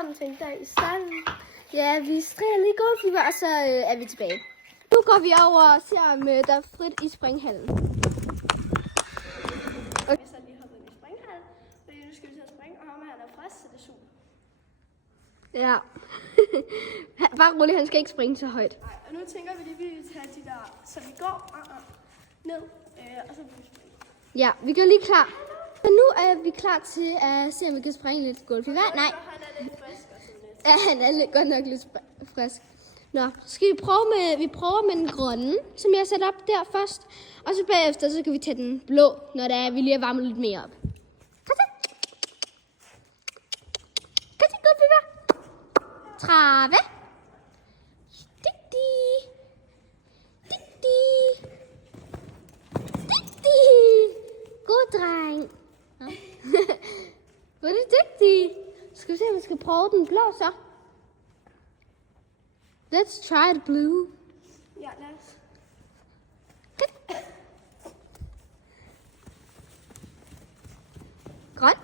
sådan ting der i sanden. Ja, vi striger lige goldfever, og så er vi tilbage. Nu går vi over og ser, om der er frit i springhallen. Okay. Vi så lige hoppet ind i springhallen, fordi nu skal vi til at springe, og ham han er frisk, så det er super. Ja. Bare roligt, han skal ikke springe så højt. Nej, og nu tænker vi lige, vi vil tage de der, så vi går ned, og så vil vi springe. Ja, vi gør lige klar. Så nu er vi klar til at se, om vi kan springe lidt goldfever. Nej. Han er lidt frisk og sådan lidt. Ja, han er godt nok lidt frisk. Nå, så skal vi prøver med den grønne, som jeg sætter op der først. Og så bagefter, så kan vi tage den blå, når der er, vi lige har varmet lidt mere op. Kom så, goldfever. Trave. Digti. Digti. Digti. God dreng. Hvor er det dygtig. Skal vi se, om vi skal prøve den blå så? Let's try the blue. Ja, lad os. Grøn.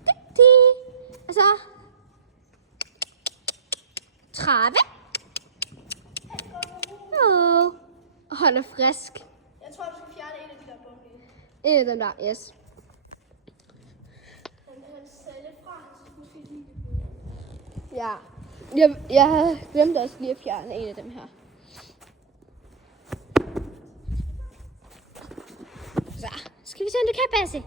Dygtig. Og så trave. Og holder frisk. Jeg tror, du skal fjerne en af de der bumler. En af dem der, yes. Han sagde lidt fra, så måske lige det. Ja. Jeg har glemt også lige at fjerne en af dem her. Så, skal vi se, om det kan passe.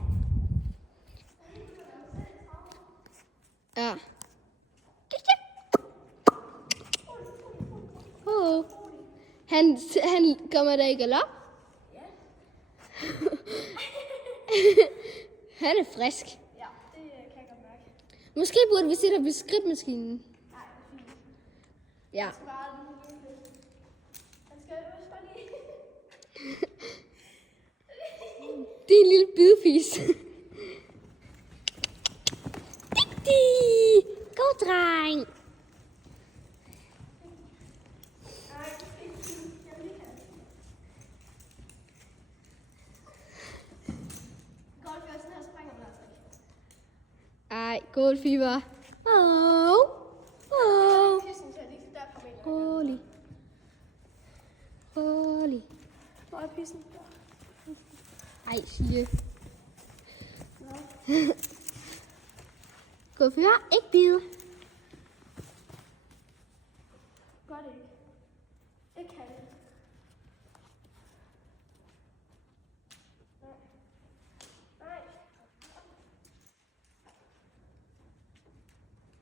Ja. Han kommer der i galop. Ja. Han er frisk. Ja, det kan jeg godt mærke. Måske burde vi sætte op i skridtmaskinen. Nej, det er fint. Ja. Han skal bare lige. Det er en lille bidefis. Digti! God dreng! Ej, goldfever. Rolig. Rolig. Hvor er pissen? Ej, sige. Goldfever, ikke bide.